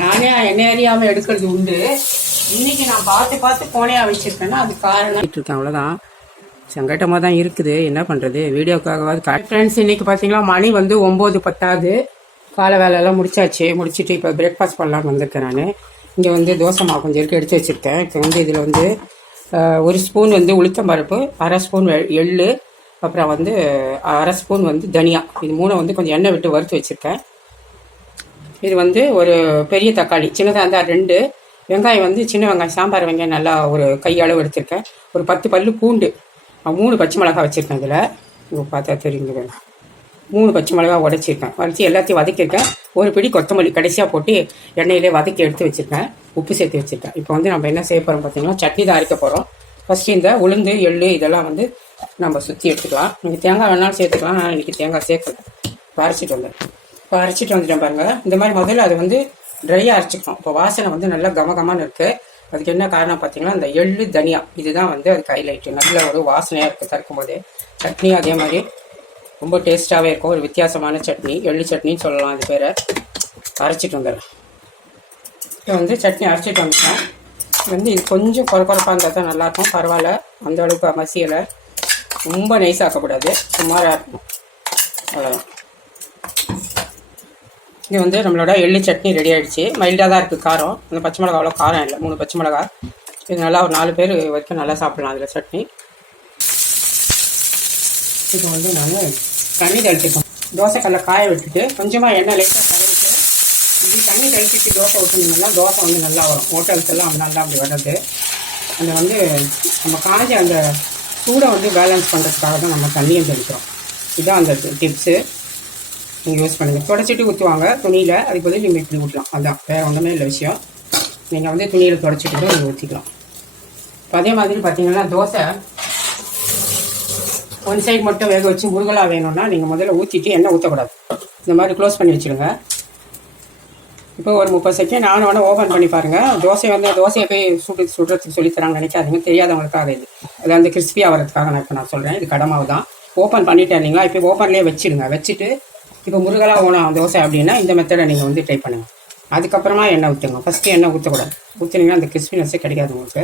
நானே என்ன அறியாமல் எடுக்கிறது உண்டு. இன்னைக்கு நான் பார்த்து பார்த்து கோணையா வச்சிருக்கேன்னா அது காரணம். இருக்கேன் அவ்வளோதான் சங்கட்டமாக தான் இருக்குது. என்ன பண்ணுறது வீடியோக்காகவாது ஃப்ரெண்ட்ஸ் இன்னைக்கு பார்த்தீங்களா மணி வந்து ஒம்பது பத்தாவது காலை வேலையெல்லாம் முடிச்சாச்சு. முடிச்சுட்டு இப்போ பிரேக்ஃபாஸ்ட் பண்ணலாம்னு வந்திருக்கேன் நான். இங்கே வந்து தோசை மாவு கொஞ்சம் இருக்கு எடுத்து வச்சுருக்கேன். இப்போ வந்து இதில் வந்து ஒரு ஸ்பூன் வந்து உளுத்தம் பருப்பு அரை ஸ்பூன் எள்ளு அப்புறம் வந்து அரை ஸ்பூன் வந்து தனியா. இது மூணு வந்து கொஞ்சம் எண்ணெய் விட்டு வறுத்து வச்சுருக்கேன். இது வந்து ஒரு பெரிய தக்காளி. சின்னதாக இருந்தால் ரெண்டு. வெங்காயம் வந்து சின்ன வெங்காயம் சாம்பார் வெங்காயம் நல்லா ஒரு கையளவு எடுத்திருக்கேன். ஒரு பத்து பல்லு பூண்டு. மூணு பச்சை மிளகாய் வச்சுருக்கேன் இதில். இங்கே பார்த்தா தெரியுங்க மூணு பச்சை மிளகா உடச்சிருக்கேன். உடச்சி எல்லாத்தையும் வதக்கியிருக்கேன். ஒரு பிடி கொத்தமல்லி கடைசியாக போட்டு எண்ணெயிலே வதக்கி எடுத்து வச்சுருக்கேன். உப்பு சேர்த்து வச்சுருக்கேன். இப்போ வந்து நம்ம என்ன செய்ய போகிறோம் பார்த்தீங்கன்னா சட்னி தான் அரைக்க போகிறோம் ஃபஸ்ட்டு இந்த உளுந்து எள்ளு இதெல்லாம் வந்து நம்ம சுற்றி எடுத்துக்கலாம். நீங்கள் தேங்காய் வேணாலும் சேர்த்துக்கலாம். நான் இன்னைக்கு தேங்காய் சேர்க்கல. இப்போ அரைச்சிட்டு வந்தேன் இப்போ அரைச்சிட்டு வந்துட்டேன் பாருங்க. இந்த மாதிரி முதல்ல அது வந்து ட்ரையாக அரைச்சிக்கணும். இப்போ வாசனை வந்து நல்லா கம இருக்குது இருக்கு. அதுக்கு என்ன காரணம் பார்த்தீங்கன்னா அந்த எள்ளு தனியா இதுதான் வந்து அதுக்கு ஹைலைட்டு நல்ல ஒரு வாசனையாக இருக்குது தற்கும்போது சட்னி அதே மாதிரி ரொம்ப டேஸ்ட்டாகவே இருக்கும். ஒரு வித்தியாசமான சட்னி. எள்ளு சட்னின்னு சொல்லலாம் அது பேரை. அரைச்சிட்டு வந்துடுறேன். இப்போ வந்து சட்னி அரைச்சிட்டு வந்துட்டேன். வந்து இது கொஞ்சம் குறை இருந்தால் தான் நல்லாயிருக்கும் பரவாயில்ல. அந்த அளவுக்கு மசியலை ரொம்ப நைஸ் ஆக்கக்கூடாது. சுமாராக இருக்கும் அவ்வளோதான் இது வந்து நம்மளோட எள்ளு சட்னி ரெடி ஆயிடுச்சு. மைல்டாக தான் இருக்குது காரம். அந்த பச்சை மிளகா அவ்வளோ காரம் இல்லை. மூணு பச்சை மிளகா. இது நல்லா ஒரு நாலு பேர் வரைக்கும் நல்லா சாப்பிடலாம் அதில் சட்னி. இப்போ வந்து நாங்கள் தண்ணி தழுத்திப்போம் தோசை கல்ல காய விட்டுட்டு கொஞ்சமாக எண்ணெய் லைட்டாக கலந்துட்டு இப்படி தண்ணி தெளிச்சிட்டு தோசை ஊற்றினீங்கன்னா தோசை வந்து நல்லா வரும். ஹோட்டல்ஸ் எல்லாம் நல்லா அப்படி வர்றது. அந்த வந்து நம்ம காஞ்ச அந்த சூடை வந்து பேலன்ஸ் பண்ணுறதுக்காக தான் நம்ம தண்ணியும் தெளிக்கிறோம். இதுதான் அந்த டிப்ஸு நீங்கள் யூஸ் பண்ணுங்கள் தொடச்சிட்டு ஊற்றுவாங்க துணியில் அதுக்கு பதில் நீங்கள் இப்படி ஊற்றலாம் அதான். வேறு ஒன்றுமே இல்லை விஷயம். நீங்கள் வந்து துணியில் தொடச்சிட்டு தான் நீங்கள் ஊற்றிக்கலாம் இப்போ அதே மாதிரி பார்த்தீங்கன்னா தோசை. ஒன் சைடு மட்டும் வேக வச்சு முருகலாக வேணும்னா நீங்கள் முதல்ல ஊற்றிட்டு எண்ணெய் ஊற்றக்கூடாது இந்த மாதிரி க்ளோஸ் பண்ணி வச்சுருங்க. இப்போ ஒரு முப்பது செகண்ட் நானும் வேணால் ஓப்பன் பண்ணி பாருங்கள் தோசை வந்து தோசையை போய் சுட்டு சுடுறதுக்கு சொல்லித்தராங்க நினைக்காதீங்க. தெரியாதவங்களுக்காக இது. அது அந்த கிறிஸ்பி ஆகிறதுக்காக நான் இப்போ நான் சொல்கிறேன் இது கடமாவு தான் ஓப்பன் பண்ணிட்டேன் இல்லைங்களா? இப்போ ஓப்பன்லேயே வச்சிடுங்க வச்சுட்டு இப்போ முருகலா ஓணும் தோசை அப்படின்னா இந்த மெத்தடை நீங்கள் வந்து ட்ரை பண்ணுங்கள் அதுக்கப்புறமா எண்ணெய் ஊற்றுங்க ஃபஸ்ட்டு எண்ணெய் ஊற்றக்கூடாது ஊற்றினீங்கன்னா அந்த கிறிஸ்பினஸ்ஸே கிடைக்காது உங்களுக்கு.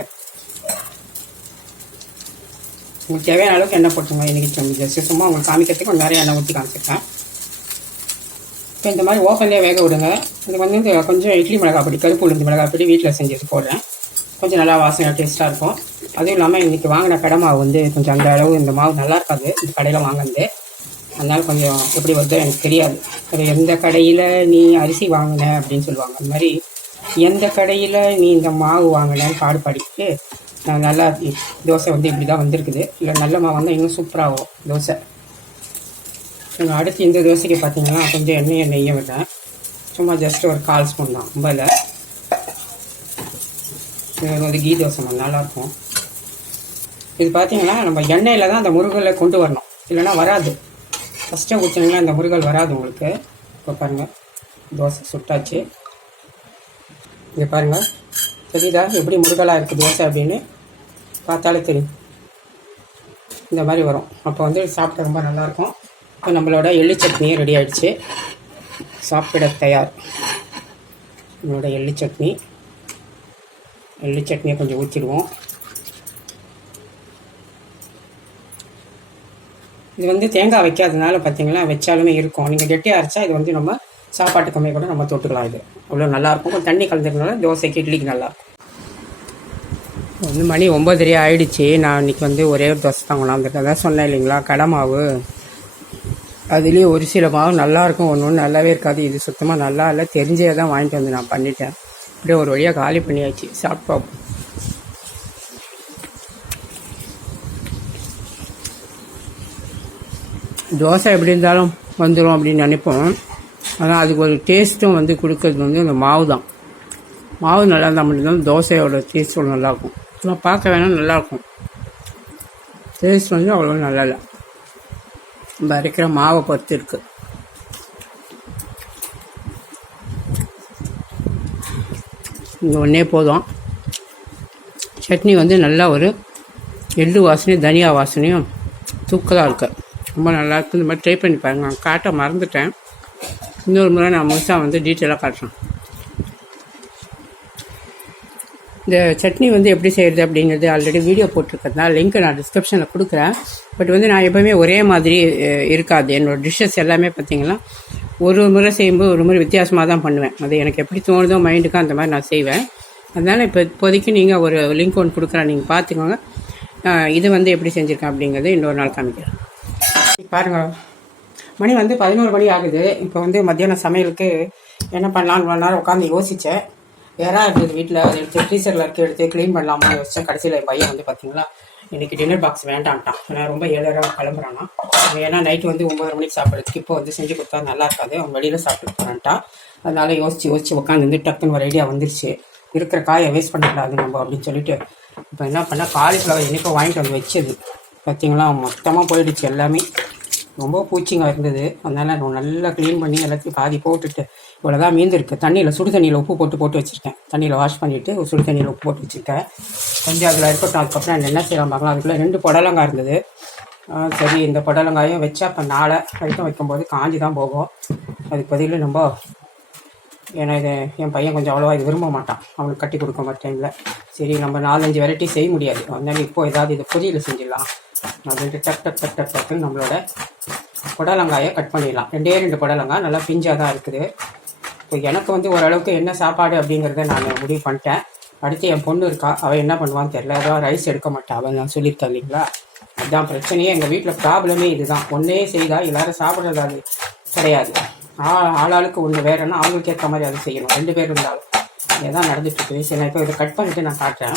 உங்களுக்கு தேவையான அளவுக்கு எண்ணெய் போட்டுங்க. இன்றைக்கி ஜஸ்ட் சும்மா உங்களுக்கு காமிக்கிறதுக்கு கொஞ்சம் நிறைய எண்ணெய் ஊற்றி காமிச்சிருக்கேன். இப்போ இந்த மாதிரி ஓப்பன்லேயே வேக விடுங்க. இது வந்து இந்த கொஞ்சம் இட்லி மிளகாய் பொடி கருப்பு உளுந்து மிளகாய் பொடி வீட்டில் செஞ்சது போடுறேன். கொஞ்சம் நல்லா வாசனையாக டேஸ்ட்டாக இருக்கும். அதுவும் இல்லாமல் இன்றைக்கி வாங்கின கடை மாவு வந்து கொஞ்சம் அந்த அளவு இந்த மாவு நல்லா இருக்காது. இந்த கடையில் வாங்கினது. அதனால் கொஞ்சம் எப்படி வருதோ எனக்கு தெரியாது. அது எந்த கடையில் நீ அரிசி வாங்கின அப்படின்னு சொல்லுவாங்க. அந்த மாதிரி எந்த கடையில் நீ இந்த மாவு வாங்கினேன்னு பாடு நான் நல்லா தோசை வந்து இப்படி தான் வந்திருக்குது. இல்லை நல்ல மாவு வந்தால் இன்னும் சூப்பராகும் தோசை. நான் அடுத்து இந்த தோசைக்கு பார்த்தீங்கன்னா கொஞ்சம் எண்ணெயை நெய்ய விட்டேன் சும்மா ஜஸ்ட் ஒரு கால் ஸ்பூன் தான் ரொம்ப இல்லை இது வந்து கீ தோசை மாதிரி நல்லாயிருக்கும் இது பார்த்தீங்கன்னா நம்ம எண்ணெயில் தான் அந்த முருகலை கொண்டு வரணும். இல்லைன்னா வராது. ஃபஸ்ட்டே ஊற்றினீங்கன்னா இந்த முருகல் வராது உங்களுக்கு. இப்போ பாருங்கள் தோசை சுட்டாச்சு. இங்கே பாருங்கள் தெரியுதா? எப்படி முருகலாக இருக்குது தோசை அப்படின்னு? பார்த்தாலே தெரியும். இந்த மாதிரி வரும். அப்போ வந்து சாப்பிட ரொம்ப நல்லாயிருக்கும். இப்போ நம்மளோட எள்ளு சட்னியும் ரெடி ஆகிடுச்சு சாப்பிட தயார். நம்மளோட எள்ளு சட்னி. எள்ளி சட்னியை கொஞ்சம் ஊற்றிடுவோம் இது வந்து தேங்காய் வைக்காதனால பார்த்தீங்கன்னா வச்சாலுமே இருக்கும். நீங்கள் கெட்டியாக அரைச்சா இது வந்து நம்ம சாப்பாட்டு கம்மியை கூட நம்ம தொட்டுக்கலாம் இது. அவ்வளோ நல்லாயிருக்கும் கொஞ்சம் தண்ணி கலந்துருக்கனால தோசைக்கு இட்லிக்கு நல்லாயிருக்கும் வந்து மணி ஒம்பதரை ஆயிடுச்சு. நான் இன்னைக்கு வந்து ஒரே ஒரு தோசை தான் கொண்டாந்துருக்கேன். அதான் சொன்னேன் இல்லைங்களா கடை மாவு. அதுலேயே ஒரு சில மாவு நல்லாயிருக்கும் ஒன்று ஒன்று நல்லாவே இருக்காது. இது சுத்தமாக நல்லா இல்லை. தெரிஞ்சே தான் வாங்கிட்டு வந்து நான் பண்ணிட்டேன். அப்படியே ஒரு வழியாக காலி பண்ணியாச்சு. சாப்பிட்டோம். தோசை எப்படி இருந்தாலும் வந்துடும் அப்படின்னு நினைப்போம். ஆனால் அதுக்கு ஒரு டேஸ்ட்டும் வந்து கொடுக்கறது வந்து அந்த மாவு தான் மாவு நல்லா இருந்தால் மட்டும்தான் தோசையோட டேஸ்ட்டும் நல்லாயிருக்கும் ஆனால் பார்க்க வேணால் நல்லாயிருக்கும் டேஸ்ட் வந்து அவ்வளோ நல்லா இல்லை நம்ம அரைக்கிற மாவை பொறுத்து இருக்கு. இங்கே ஒன்றே போதும். சட்னி வந்து நல்லா ஒரு எள்ளு வாசனையும் தனியா வாசனையும் தூக்கலாக இருக்கு. ரொம்ப நல்லா இருக்குது. இந்த மாதிரி ட்ரை பண்ணி பாருங்கள் நான் காட்ட மறந்துட்டேன். இன்னொரு முறை நான் முழுசாக வந்து டீட்டெயிலாக காட்டுறேன். இந்த சட்னி வந்து எப்படி செய்கிறது அப்படிங்கிறது ஆல்ரெடி வீடியோ போட்டிருக்கிறதுனால லிங்க்கை நான் டிஸ்கிரிப்ஷனில் கொடுக்குறேன். பட் வந்து நான் எப்போவுமே ஒரே மாதிரி இருக்காது. என்னோடய டிஷ்ஷஸ் எல்லாமே பார்த்தீங்கன்னா ஒரு முறை செய்யும்போது ஒரு முறை வித்தியாசமாக தான் பண்ணுவேன். அது எனக்கு எப்படி தோணுதோ மைண்டுக்கு அந்த மாதிரி நான் செய்வேன். அதனால் இப்போ இப்போதைக்கு நீங்கள் ஒரு லிங்க் ஒன்று கொடுக்குறேன். நீங்கள் பார்த்துக்கோங்க இது வந்து எப்படி செஞ்சுருக்கேன் அப்படிங்கிறது இன்னொரு நாள் காமிக்கிறேன். பாருங்க. மணி வந்து பதினோரு மணி ஆகுது. இப்போ வந்து மத்தியானம் சமையலுக்கு என்ன பண்ணலாம்னு ஒரு நேரம் உட்காந்து யோசித்தேன் யாரா இருந்தது வீட்டில் அதை எடுத்து ஃப்ரீசரில் இருக்க எடுத்து க்ளீன் பண்ணலாமா யோசிச்சேன். கடைசியில் என் பையன் வந்து பார்த்தீங்களா இன்னைக்கு டின்னர் பாக்ஸ் வேண்டான்ட்டான் நான் ரொம்ப ஏழரை கிளம்புறானா ஏன்னா நைட்டு வந்து ஒம்பது மணிக்கு சாப்பிட்றதுக்கு இப்போ வந்து செஞ்சு கொடுத்தா நல்லா இருக்காது. அவன் வெளியில் சாப்பிட்டு போகிறான்ட்டான் அதனால் யோசிச்சு யோசிச்சு உட்காந்து வந்து டக்குன்னு ஒரு ஐடியா வந்துருச்சு. இருக்கிற காயை வேஸ்ட் பண்ணக்கூடாது நம்ம அப்படின்னு சொல்லிட்டு இப்போ என்ன பண்ணால் காலிஃப்ளவர் என்னைக்கோ வாங்கிட்டு வந்து வச்சது. பார்த்தீங்களா மொத்தமாக போயிடுச்சு எல்லாமே. ரொம்ப பூச்சிங்க இருந்தது. அதனால் நான் நல்லா க்ளீன் பண்ணி எல்லாத்தையும் பாதி போட்டுட்டு இவ்வளோதான் மீந்திருக்கு. தண்ணியில் சுடு தண்ணியில் உப்பு போட்டு போட்டு வச்சுருக்கேன். தண்ணியில் வாஷ் பண்ணிவிட்டு சுடு தண்ணியில் உப்பு போட்டு வச்சுருக்கேன். கொஞ்சம் அதில் இருக்கட்டும். அதுக்கப்புறம் என்ன செய்யலாம் பார்க்கலாம். அதுக்குள்ளே ரெண்டு புடலங்காய் இருந்தது. சரி இந்த புடலங்காயும் வச்சா இப்போ நாளை வரைக்கும் வைக்கும்போது காஞ்சி தான் போகும். அதுக்கு பதில் நம்ம ஏன்னா இது என் பையன் கொஞ்சம் அவ்வளோவா இது விரும்ப மாட்டான். அவனுக்கு கட்டி கொடுக்க மாட்டேன் டைமில் சரி நம்ம நாலஞ்சு வெரைட்டி செய்ய முடியாது. அதனால இப்போ ஏதாவது இது பொரியல் செஞ்சிடலாம். அப்படின்ட்டு டக் டக் டக் டக் டக்குன்னு நம்மளோட புடலங்காயை கட் பண்ணிடலாம். ரெண்டே ரெண்டு புடலங்காய் நல்லா பிஞ்சாக தான் இருக்குது. இப்போ எனக்கு வந்து ஓரளவுக்கு என்ன சாப்பாடு அப்படிங்கிறத நான் முடிவு பண்ணிட்டேன். அடுத்து என் பொண்ணு இருக்கா அவள் என்ன பண்ணுவான்னு தெரில ஏதாவது ரைஸ் எடுக்க மாட்டா. அவள் நான் சொல்லியிருக்கேன் இல்லைங்களா? அதுதான் பிரச்சனையே. எங்கள் வீட்டில் ப்ராப்ளமே இதுதான். ஒன்றே செய்தால் எல்லாரும் சாப்பிட்றது அது கிடையாது. ஆ- ஆளாளுக்கு ஒன்று வேறன்னா அவங்களுக்கு ஏற்ற மாதிரி அதை செய்யணும். ரெண்டு பேர் இருந்தாலும். இதுதான் நடந்துட்டு இருக்குது. சரி நான் இப்போ இதை கட் பண்ணிட்டு நான் காட்டுறேன்.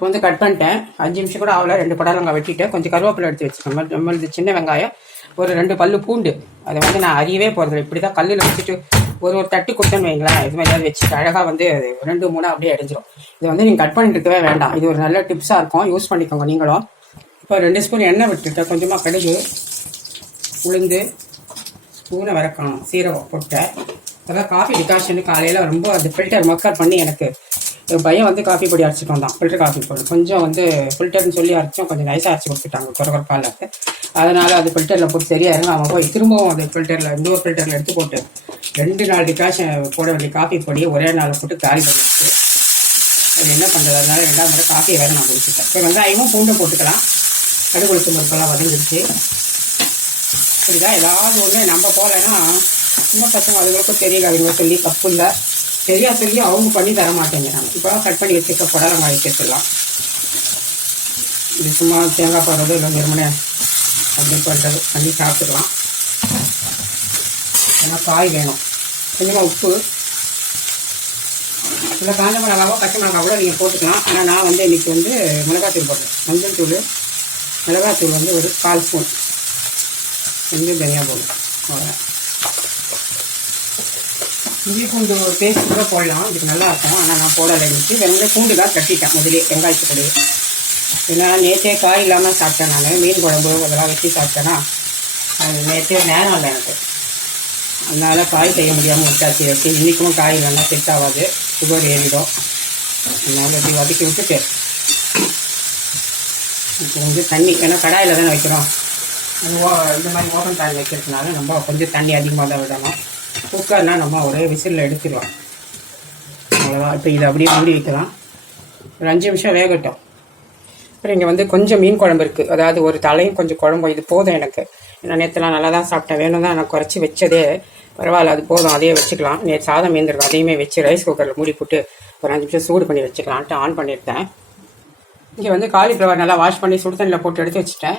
இப்போ வந்து கட் பண்ணிட்டேன். அஞ்சு நிமிஷம் கூட ஆகல. ரெண்டு படலங்காய் வெட்டிட்டேன் கொஞ்சம் கருவேப்பிலை எடுத்து வச்சுக்கோங்க. நம்மளது சின்ன வெங்காயம். ஒரு ரெண்டு பல்லு பூண்டு. அதை வந்து நான் அறியவே போகிறதில்ல இப்படி தான் கல்லில் வச்சுட்டு ஒரு ஒரு தட்டி கொடுத்தேன்னு வைங்களேன். இது மாதிரி வச்சுட்டு அழகாக வந்து ரெண்டு மூணு அப்படியே அடைஞ்சிரும் இது வந்து நீங்கள் கட் பண்ணிட்டு இருக்கவே வேண்டாம். இது ஒரு நல்ல டிப்ஸாக இருக்கும். யூஸ் பண்ணிக்கோங்க நீங்களும். இப்போ ரெண்டு ஸ்பூன் எண்ணெய் விட்டுட்டேன் கொஞ்சமாக கடுகு உளுந்து ஸ்பூனை வறக்கணும். சீரகம் போட்டேன் அதான் காஃபி டிகாஷன் காலையில் ரொம்ப அது ஃபில்டர் மக்கர் பண்ணி எனக்கு என் பையன் வந்து காஃபி பொடி அரைச்சிட்டு வந்தான் ஃபில்டர் காஃபி பொடி. கொஞ்சம் வந்து ஃபில்டர்னு சொல்லி அரைச்சோம். கொஞ்சம் நைஸாக அரைச்சி கொடுத்துட்டாங்க. குறகுறப்பால் அதனால் அது ஃபில்டரில் போட்டு சரியா இருங்க அவன் போய் திரும்பவும் அந்த ஃபில்டரில் இன்னொரு ஃபில்டரில் எடுத்து போட்டு ரெண்டு நாள் டிகாஷன் போட வேண்டிய காஃபி பொடியை ஒரே நாளில் போட்டு காலி பண்ணிடுச்சு அது என்ன பண்ணுறது அதனால ரெண்டாம் முறை காஃபி வேறு நான் குடிச்சிட்டேன். இப்போ வெங்காயமும் பூண்டை போட்டுக்கலாம். கடுகு உளுத்து முறுக்கெல்லாம் வதங்கிடுச்சு. இப்படிதான் ஏதாவது ஒன்று நம்ம போகலைன்னா சின்ன பசங்க அதுகளுக்கும் தெரியல அதுங்களுக்கு சொல்லி தப்பு இல்லை. சரியா சொல்லி அவங்க பண்ணி தர மாட்டேங்கிறாங்க. இப்போ கட் பண்ணி வச்சுக்க புடலங்காய் வச்சுக்கலாம் இது சும்மா தேங்காய் போடுறது இல்லை வெறுமனே அப்படி பண்ணுறது பண்ணி சாப்பிட்டுக்கலாம். ஏன்னா காய் வேணும். கொஞ்சமாக உப்பு. இல்லை காஞ்ச மிளகாவோ பச்சை மிளகாவோ கூட நீங்கள் போட்டுக்கலாம். ஆனால் நான் வந்து இன்றைக்கி வந்து மிளகாத்தூள் போடுறேன். மஞ்சள் தூள் மிளகாத்தூள் வந்து ஒரு கால் ஸ்பூன். கொஞ்சம் தனியாக போடுறேன். அவ்வளோ இஞ்சி பூண்டு பேஸ்ட் கூட போடலாம். இதுக்கு நல்லா இருக்கும். ஆனால் நான் போடலை. இன்னைக்கு வெறும் பூண்டு தான் கட்டிட்டேன் முதலே வெங்காயத்து பொடி. ஏன்னா நேற்றே காய் இல்லாமல் சாப்பிட்டேன் நான். மீன் குழம்பு அதெல்லாம் வச்சு சாப்பிட்டேன்னா அது நேற்றே நேரம் இல்லை எனக்கு. அதனால் காய் செய்ய முடியாமல் விட்டாச்சு வச்சு இன்றைக்கும் காய் இல்லைன்னா செட் ஆகாது. சுகர் ஏறிடும். அதனால் இப்படி வதக்கி விட்டுட்டு இப்போ வந்து தண்ணி ஏன்னா கடாயில் தானே வைக்கிறோம். இந்த மாதிரி ஓப்பன் பேன் வைக்கிறதுனால நம்ம கொஞ்சம் தண்ணி அதிகமாக தான் விடணும். குக்கர்னால் நம்ம ஒரே விசிலில் எடுத்துடலாம் அவ்வளோதான் இப்போ இதை அப்படியே மூடி வைக்கலாம். ஒரு அஞ்சு நிமிஷம் வேகட்டும். அப்புறம் இங்கே வந்து கொஞ்சம் மீன் குழம்பு இருக்குது அதாவது ஒரு தலையும் கொஞ்சம் குழம்பு இது போதும் எனக்கு. நான் நேற்றுலாம் நல்லா தான் சாப்பிட்டேன். வேணும் தான் நான் குறைச்சி வச்சதே பரவாயில்ல. அது போதும். அதையே வச்சுக்கலாம். நேற்று சாதம் மீந்திருக்கும் அதையுமே வச்சு ரைஸ் குக்கரில் மூடி போட்டு ஒரு அஞ்சு நிமிஷம் சூடு பண்ணி வச்சுக்கலான்ட்டு ஆன் பண்ணியிருந்தேன் இங்கே வந்து காலிஃப்ளவர் நல்லா வாஷ் பண்ணி சுடு தண்ணியில் போட்டு எடுத்து வச்சுட்டேன்.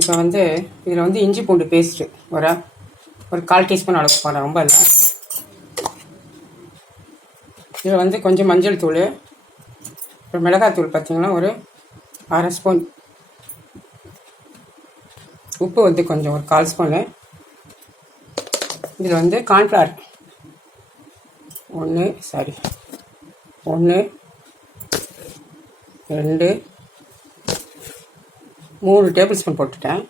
இப்போ வந்து இதில் வந்து இஞ்சி பூண்டு பேஸ்ட்டு ஒரு ஒரு கால் டீஸ்பூன் அளவுக்கு போடுறேன் ரொம்ப இல்லை. இதில் வந்து கொஞ்சம் மஞ்சள் தூள் ஒரு மிளகாத்தூள் பார்த்தீங்கன்னா ஒரு அரை ஸ்பூன். உப்பு வந்து கொஞ்சம் ஒரு கால் ஸ்பூனு. இதில் வந்து கார்ன்ஃப்ளவர் ஒன்று சாரி ஒன்று ரெண்டு மூணு டேபிள் ஸ்பூன் போட்டுட்டேன்.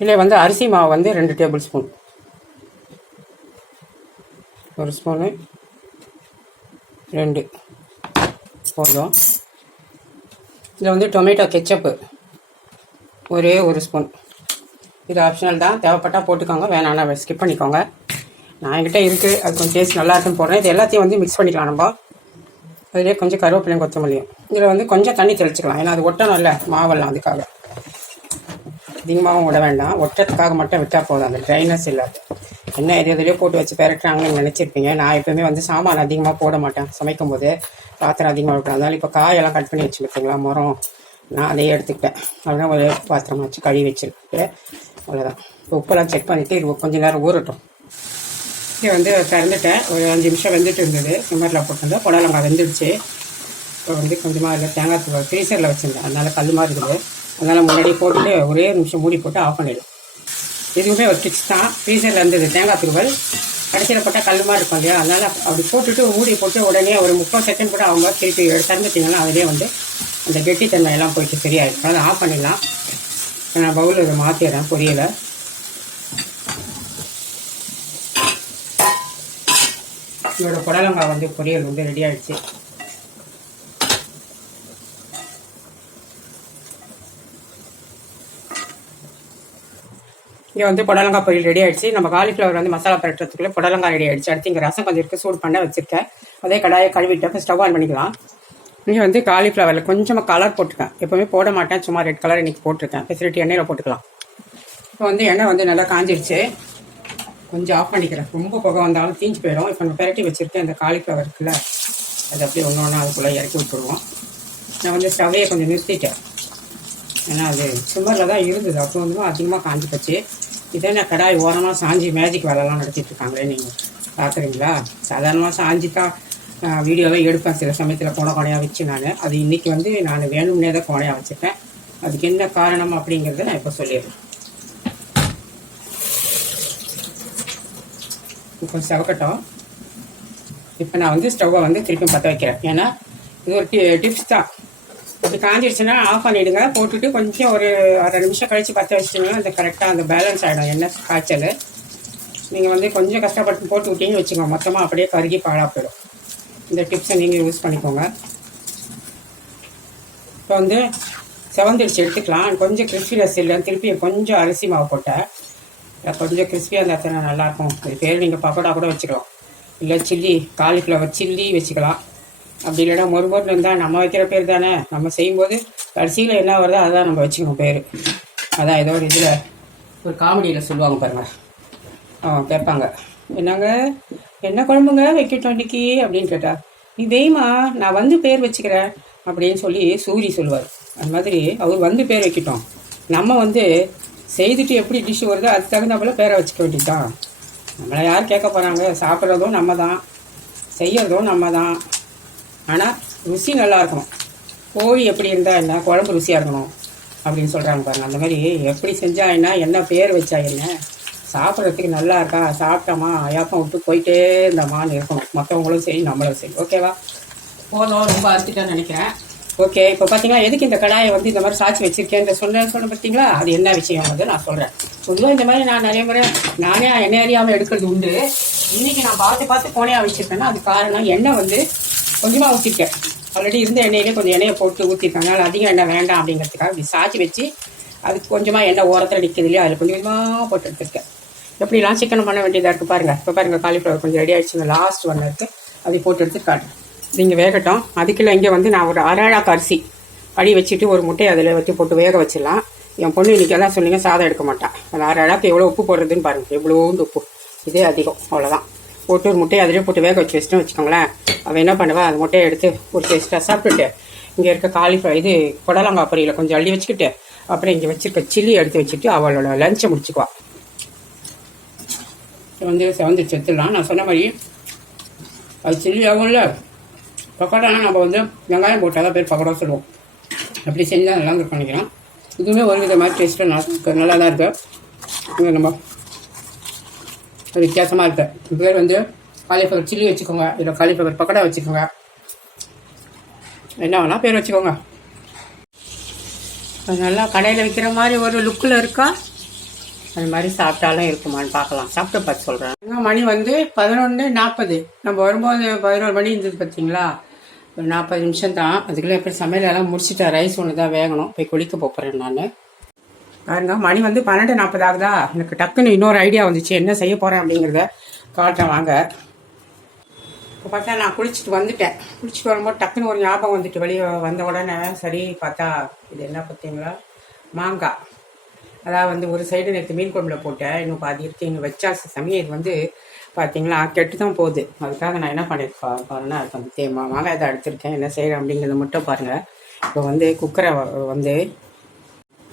இதில் வந்து அரிசி மாவு வந்து ரெண்டு டேபிள் ஸ்பூன். ஒரு ஸ்பூனு. ரெண்டு. போதும். இதில் வந்து டொமேட்டோ கெச்சப்பு. ஒரே ஒரு ஸ்பூன். இது ஆப்ஷனல் தான். தேவைப்பட்டால் போட்டுக்கோங்க. வேணாம்னா ஸ்கிப் பண்ணிக்கோங்க. நான் என்கிட்ட இருக்குது அது கொஞ்சம் டேஸ்ட் நல்லா இருக்குன்னு போடுறேன். இது எல்லாத்தையும் வந்து மிக்ஸ் பண்ணிக்கலாம் நம்ம. அதிலே கொஞ்சம் கருவேப்பிலையும் கொத்தமல்லியும். இதில் வந்து கொஞ்சம் தண்ணி தெளிச்சிக்கலாம். ஏன்னா அது ஒட்டணும் இல்லை மாவெல்லாம் அதுக்காக. அதிகமாகவும் விட வேண்டாம். ஒட்டத்துக்காக மட்டும் விட்டால் போதும். அந்த ட்ரைனஸ் இல்லாது. என்ன எது எதுலையோ போட்டு வச்சு பெரட்டுறாங்கன்னு நினச்சிருப்பீங்க. நான் எப்பவுமே வந்து சாமான் அதிகமாக போட மாட்டேன் சமைக்கும் போது பாத்திரம் அதிகமாக விட்டுறேன் அதனால இப்போ காயெல்லாம் கட் பண்ணி வச்சுருப்பீங்களா மரம். நான் அதையே எடுத்துக்கிட்டேன். அதான் ஒரு பாத்திரம் வச்சு கழுவி வச்சுருக்கு அவ்வளோதான் இப்போ உப்பெல்லாம் செக் பண்ணிவிட்டு இது கொஞ்ச நேரம் ஊறட்டும். இங்கே வந்து திறந்துட்டேன். ஒரு அஞ்சு நிமிஷம் வெந்துட்டு இருந்தது. சிம்மரில் போட்டிருந்தேன். புடலங்காய் வெந்துடுச்சு. இப்போ வந்து கொஞ்சமாக இல்லை தேங்காய் ஃப்ரீசரில் வச்சுருந்தேன். அதனால் கல் மாதிரி இருக்குது அதனால் முன்னாடி போட்டுட்டு ஒரே நிமிஷம் மூடி போட்டு ஆஃப் பண்ணிடும் இதுவுமே ஒரு டிப்ஸ் தான். ஃப்ரீசரில் இருந்தது தேங்காய் துருவல். கடைசியில் போட்டால் கல் மாதிரி இருக்கும் இல்லையா? அதனால் அப்படி போட்டுட்டு மூடி போட்டு உடனே ஒரு முப்பது செகண்ட் கூட அவங்க திருப்பி திறந்துட்டிங்கன்னா அதிலே வந்து அந்த கெட்டித்தன்மை எல்லாம் போயிட்டு சரியாயிடும். அதனால் ஆஃப் பண்ணிடலாம். நான் பவுலில் இதை மாற்றிடுறேன் பொரியலை. இதோட புடலங்காய் வந்து பொரியல் வந்து ரெடி ஆகிடுச்சு இங்கே வந்து புடலங்காய் பொரியல் ரெடி ஆயிடுச்சு. நம்ம காலிஃப்ளவர் வந்து மசாலா பரட்டுறதுக்குள்ளே புடலங்காய் ரெடி ஆயிடுச்சு. அடுத்து இங்கே ரசம் கொஞ்சம் இருக்குது சூடு பண்ண வச்சிருக்கேன். அதே கடாயை கழுவிட்டு ஸ்டவ் ஆன் பண்ணிக்கலாம். இங்கே வந்து காலிஃப்ளவரில் கொஞ்சமாக கலர் போட்டிருக்கேன் எப்போவுமே போட மாட்டேன். சும்மா ரெட் கலர் இன்னைக்கு போட்டிருக்கேன். ஃபெசிலிட்டி எண்ணெயில் போட்டுக்கலாம். இப்போ வந்து எண்ணெய் வந்து நல்லா காஞ்சிருச்சு. கொஞ்சம் ஆஃப் பண்ணிக்கிறேன். ரொம்ப புகை வந்தாலும் தீஞ்சு போயிடும் இப்போ நம்ம பெரட்டி வச்சுருக்கேன் இந்த காலிஃப்ளவர் இருக்குல்ல அது அப்படியே ஒன்று ஒன்றா அதுக்குள்ளே இறக்கி விட்டுருவோம். நான் வந்து ஸ்டவ்வையை கொஞ்சம் நிறுத்திட்டேன். ஏன்னா அது சுமரில் தான் இருந்தது. அப்போ வந்து அதிகமாக காஞ்சி போச்சு. இதே நான் கடாய் ஓரமாக சாஞ்சி மேஜிக் வேலைலாம் நடத்திட்டு இருக்காங்களே நீங்கள் பார்க்குறீங்களா? சாதாரணமாக சாஞ்சி தான் வீடியோவே எடுப்பேன். சில சமயத்தில் கோண கோணையாக வச்சு நான். அது இன்றைக்கி வந்து நான் வேணும்னே தான் கோணையாக வச்சுருக்கேன் அதுக்கு என்ன காரணம் அப்படிங்கிறத நான் இப்போ சொல்லிடுறேன். இப்போ செவக்கட்டும். இப்போ நான் வந்து ஸ்டவ்வை வந்து திருப்பி பற்ற வைக்கிறேன். ஏன்னா இது ஒரு டிப்ஸ் தான். இப்படி காஞ்சிருச்சுன்னா ஆஃப் பண்ணிவிடுங்க போட்டுட்டு கொஞ்சம் ஒரு அரை நிமிஷம் கழித்து பற்ற வச்சிட்டிங்கன்னா அந்த கரெக்டாக அந்த பேலன்ஸ் ஆகிடும் எண்ணெய் காய்ச்சல்? நீங்கள் வந்து கொஞ்சம் கஷ்டப்பட்டு போட்டு விட்டீங்கன்னு வச்சுக்கோங்க. மொத்தமாக அப்படியே கருகி பாழாக போயிடும். இந்த டிப்ஸை நீங்கள் யூஸ் பண்ணிக்கோங்க. இப்போ வந்து செவந்திரிச்சு எடுத்துக்கலாம். கொஞ்சம் கிறிஸ்பினஸ் இல்லை திருப்பி கொஞ்சம் அரிசி மாவு போட்டேன். கொஞ்சம் கிறிஸ்பியாக இருந்தால் தானே நல்லாயிருக்கும் இது பேர் நீங்கள் பக்கோடா கூட வச்சுக்கலாம். இல்லை சில்லி காலிஃப்ளவர் சில்லி வச்சுக்கலாம். அப்படி இல்லைன்னா மொறுமொறுன்னு இருந்தால் நம்ம வைக்கிற பேர் தானே. நம்ம செய்யும்போது கடைசியில் என்ன வருதோ அதுதான் நம்ம வச்சுக்கணும் பேர். அதான் ஏதோ ஒரு இதில் ஒரு காமெடியில் சொல்லுவாங்க பாருங்க. ஆ கேட்பாங்க. என்னங்க? என்ன குழம்புங்க வைக்கட்டும் இன்னைக்கு? அப்படின்னு கேட்டா நீ வெய்மா நான் வந்து பேர் வச்சுக்கிறேன். அப்படின்னு சொல்லி சூரி சொல்லுவார். அந்த மாதிரி அவர் வந்து பேர் வைக்கட்டும். நம்ம வந்து செய்துட்டு எப்படி டிஷ் வருதோ அதுக்கு தகுந்தாப்புல பேரை வச்சுக்க வேண்டியதுதான். நம்மளை யார் கேட்க போகிறாங்க சாப்பிட்றதும் நம்ம தான். செய்யறதும் நம்ம தான். ஆனால் ருசி நல்லா இருக்கணும் கோழி எப்படி இருந்தால் என்ன? குழம்பு ருசியாக இருக்கணும் அப்படின்னு சொல்கிறாங்க பாருங்க. அந்த மாதிரி எப்படி செஞ்சா என்ன? என்ன பேர் வச்சா என்ன? சாப்பிட்றதுக்கு நல்லா இருக்கா? சாப்பிட்டோமா? ஐயாப்பம் விட்டு போயிட்டே இருந்தோமான்னு இருக்கணும். மற்றவங்களும் சரி நம்மளும் சரி. ஓகேவா போதும். ரொம்ப அறுத்துட்டேன்னு நினைக்கிறேன். ஓகே இப்போ பார்த்தீங்கன்னா எதுக்கு இந்த கடாயை வந்து இந்த மாதிரி சாட்சி வச்சிருக்கேன் சொன்னேன் சொன்ன பார்த்தீங்களா அது என்ன விஷயம் வந்து நான் சொல்கிறேன் பொதுவாக இந்த மாதிரி நான் நிறைய முறை நானே எண்ணெய் அறியாமல் எடுக்கிறது உண்டு. இன்னைக்கு நான் பார்த்து பார்த்து கோணையாக வச்சிருக்கேன்னா அது காரணம் எண்ணெய் வந்து கொஞ்சமாக ஊற்றிருக்கேன் ஆல்ரெடி இருந்த எண்ணெயிலே கொஞ்சம் எண்ணெயை போட்டு ஊற்றிருக்கேன் அதனால் அதிகம் எண்ணெய் வேண்டாம் அப்படிங்கிறதுக்காக இப்படி சாச்சி வச்சு அதுக்கு கொஞ்சமாக எண்ணெய் ஓரத்தில் நிற்கிது இல்லையா? அதில் கொஞ்சம் கொஞ்சமாக போட்டு எடுத்துருக்கேன். எப்படிலாம் சிக்கன் பண்ண வேண்டியதாக இருக்குது பாருங்கள் இப்போ பாருங்கள் காலிஃப்ளவர் கொஞ்சம் ரெடி ஆகிடுச்சு லாஸ்ட் ஒன்று இருக்குது அதை போட்டு எடுத்து காட்டுறேன். நீங்கள் வேகட்டும். அதுக்குள்ள இங்கே வந்து நான் ஒரு அரைழாக்கு அரிசி அடி வச்சுட்டு ஒரு முட்டையை அதில் வச்சு போட்டு வேக வச்சிடலாம். என் பொண்ணு இன்றைக்கி எல்லாம் சொன்னீங்க சாதம் எடுக்க மாட்டான் அது அரை அழாக்கு எவ்வளோ உப்பு போடுறதுன்னு பாருங்கள் எவ்வளோண்டு உப்பு. இதே அதிகம். அவ்வளோதான் போட்டு ஒரு முட்டையை அதிலே போட்டு வேக வச்சு வச்சுட்டு வச்சுக்கோங்களேன். அவள் என்ன பண்ணுவா? அந்த முட்டையை எடுத்து ஒரு டேஸ்ட்டாக சாப்பிட்டுட்டு இங்கே இருக்க காலிஃப்ளவர் இது புடலங்காய் பொரியலை கொஞ்சம் அள்ளி வச்சுக்கிட்டு அப்புறம் இங்கே வச்சுருக்க சில்லி எடுத்து வச்சுட்டு அவளோட லஞ்சை முடிச்சுக்குவா. வந்து செவந்து செத்துடலாம். நான் சொன்ன மாதிரி அது சில்லி ஆகும்ல பக்கோடானா நம்ம வந்து வெங்காயம் போட்டால் தான் பேர் பக்கோடா சொல்லுவோம். அப்படி செஞ்சால் நல்லா இருக்கும் நினைக்கிறேன். இதுவுமே ஒரு விதமாக டேஸ்ட்டு நல்லா நல்லா தான் இருக்குது இங்கே நம்ம வித்தியாசமாக இருக்கு. பேர் வந்து காலிஃப்ளவர் சில்லி வச்சுக்கோங்க. இல்லை காலிஃப்ளவர் பக்கோடா வச்சுக்கோங்க. என்ன வேணால் பேர் வச்சுக்கோங்க. அது நல்லா கடையில் விற்கிற மாதிரி ஒரு லுக்கில் இருக்கா? அது மாதிரி சாப்பிட்டாலும் இருக்குமான்னு பார்க்கலாம். சாப்பிட்டு பார்த்து சொல்கிறேன் மணி வந்து பதினொன்று நாற்பது. நம்ம வரும்போது பதினோரு மணி இருந்தது பார்த்தீங்களா ஒரு நாற்பது நிமிஷம் தான் அதுக்குள்ளே எப்படி சமையல் எல்லாம் முடிச்சிட்டேன் ரைஸ் ஒன்று தான் வேகணும். போய் குளிக்க போகிறேன் நான். பாருங்க மணி வந்து பன்னெண்டு நாற்பது ஆகுதா? எனக்கு டக்குன்னு இன்னொரு ஐடியா வந்துச்சு. என்ன செய்ய போகிறேன் அப்படிங்கிறத காட்டுறேன் வாங்க. இப்போ பார்த்தா நான் குளிச்சுட்டு வந்துட்டேன். குளிச்சுட்டு வரும்போது டக்குன்னு ஒரு ஞாபகம் வந்துட்டு வெளியே வந்த உடனே சரி பார்த்தா இது என்ன பார்த்தீங்களா? மாங்காய். அதாவது வந்து ஒரு சைடு நேற்று மீன் குழம்புல போட்டேன். இன்னும் பாதி இருக்கு. இன்னும் வச்சா சமயம் இது வந்து பார்த்தீங்களா கெட்டு தான் போகுது. அதுக்காக நான் என்ன பண்ணியிருக்கேன் பாருன்னா அதுக்கு வந்து தேமா மாங்காய் இதை எடுத்திருக்கேன். என்ன செய்கிறேன் அப்படிங்கிறத மட்டும் பாருங்கள் இப்போ வந்து குக்கரை வந்து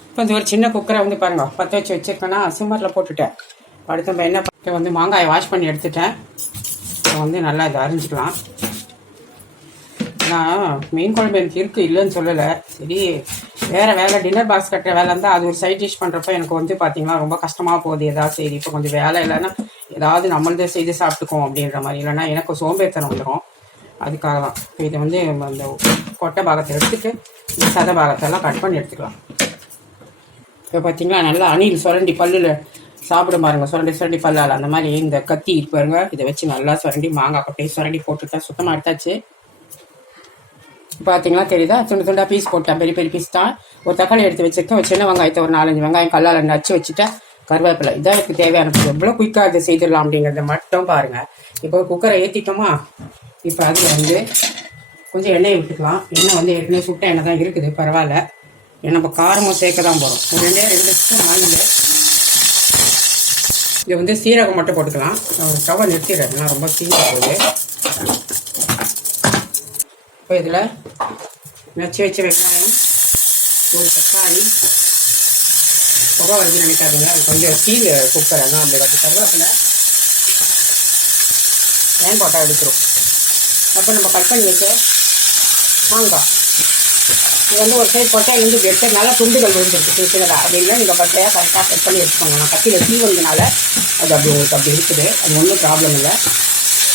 இப்போ ஒரு சின்ன குக்கரை வந்து பாருங்க. பற்ற வச்சு வச்சிருக்கேன்னா சிம்மரில் போட்டுட்டேன். அடுத்து நம்ம என்ன பண்ண வந்து மாங்காயை வாஷ் பண்ணி எடுத்துட்டேன். இப்போ வந்து நல்லா இதை அரிஞ்சிக்கலாம். நான் மீன் குழம்பு எனக்கு இருக்குது இல்லைன்னு சொல்லலை. சரி வேறு வேலை டின்னர் பாக்ஸ் கட்டுற வேலை இருந்தால் அது ஒரு சைட் டிஷ் பண்ணுறப்ப எனக்கு வந்து பார்த்தீங்கன்னா ரொம்ப கஷ்டமாக போகுது. ஏதாவது சரி இப்போ கொஞ்சம் வேலை இல்லைன்னா ஏதாவது நம்மளதே செய்து சாப்பிட்டுக்குவோம் அப்படின்ற மாதிரி. இல்லைன்னா எனக்கு சோம்பேறித்தனம் வந்துடும் அதுக்காக தான் இப்போ இதை வந்து அந்த கொட்டை பாகத்தை எடுத்துட்டு இந்த சத பாகத்தெல்லாம் கட் பண்ணி எடுத்துக்கலாம். இப்போ பார்த்தீங்களா நல்லா அணில் சுரண்டி பல்லில் சாப்பிட பாருங்க சுரண்டி சுரண்டி பல்லால். அந்த மாதிரி இந்த கத்தி பாருங்க இதை வச்சு நல்லா சுரண்டி மாங்காய் கொட்டையை சுரண்டி போட்டுட்டா சுத்தமாக எடுத்தாச்சு. பார்த்தீங்களா தெரியுதா? துண்டு துண்டாக பீஸ் போட்டேன் பெரிய பெரிய பீஸ் தான். ஒரு தக்காளி எடுத்து வச்சிருக்கேன் ஒரு சின்ன வெங்காயத்தை ஒரு நாலஞ்சு வெங்காயம் கல்லால் நச்சு வச்சுட்டேன் கருவேப்பிலை. இதான் எனக்கு தேவையானது எவ்வளோ குயிக்காக இதை செய்திடலாம் அப்படிங்கிறத மட்டும் பாருங்கள் இப்போ குக்கரை ஏற்றிட்டோமா இப்போ அதில் வந்து கொஞ்சம் எண்ணெய் விட்டுக்கலாம். எண்ணெய் வந்து ஏற்கனவே சுட்ட எண்ணெய் தான் இருக்குது பரவாயில்ல. நம்ம காரமும் சேர்க்க தான் போகிறோம் ஒரு ரெண்டே ரெண்டு ஸ்பூன் ஆயில் இதை வந்து சீரகம் மட்டும் போட்டுக்கலாம். நான் ஒரு ஸ்டவ்வை நிறுத்திடுறேன். ரொம்ப சீரகம் போகுது. இப்போ இதில் நச்சு வச்சு வெங்காயம் ஒரு தக்காளி புகை வரைக்கும் நினைக்காதுங்க. கொஞ்சம் கீழே குக்கர் அதான் அப்படி வந்து கருவேப்பில். ஏன் போட்டால் எடுத்துரும். அப்போ நம்ம கட் பண்ணி வச்ச மாங்காய். இது வந்து ஒரு சைடு போட்டால் இருந்து இப்படி எடுத்து நல்லா துண்டுகள் விழுந்துருக்கு சின்ன அப்படின்னா நீங்கள் பட்டையாக கரெக்டாக கட் பண்ணி வச்சுக்கோங்க. நான் கத்தியில் தீவந்தனால அது அப்படி உங்களுக்கு அப்படி இருக்குது. அது ஒன்றும் ப்ராப்ளம் இல்லை.